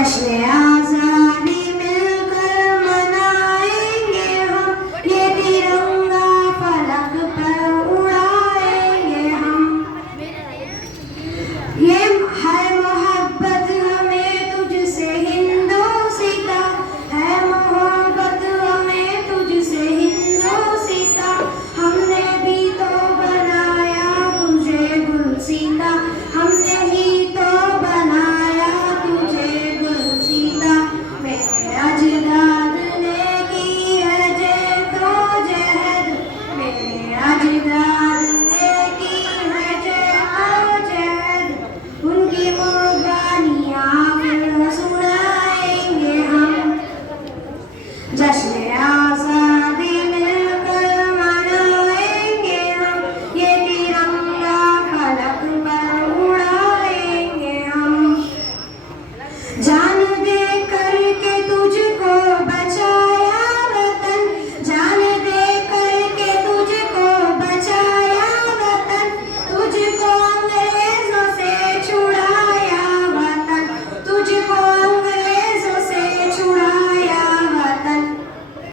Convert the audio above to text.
जश्न आज़ादी मिलकर मनाएंगे हम, ये तिरंगा फलक पर उड़ाएंगे हम। ये है मोहब्बत हमें तुझसे हिंदोसिता, है मोहब्बत हमें तुझसे हिंदोसिता। हमने भी तो बनाया तुझे गुलसिता, हमने ही तो बनाया तुझे गुलसिता। मेरे अजदाद ने की है जे तो जहद, मेरे अजदाद ने की है जे तो जहद। उनकी कुर्बानियाँ फिर सुनाएंगे हम। जश्न आज़ादी मिलकर मनाएंगे हम, ये तिरंगा फलक पर उड़ाएंगे हम।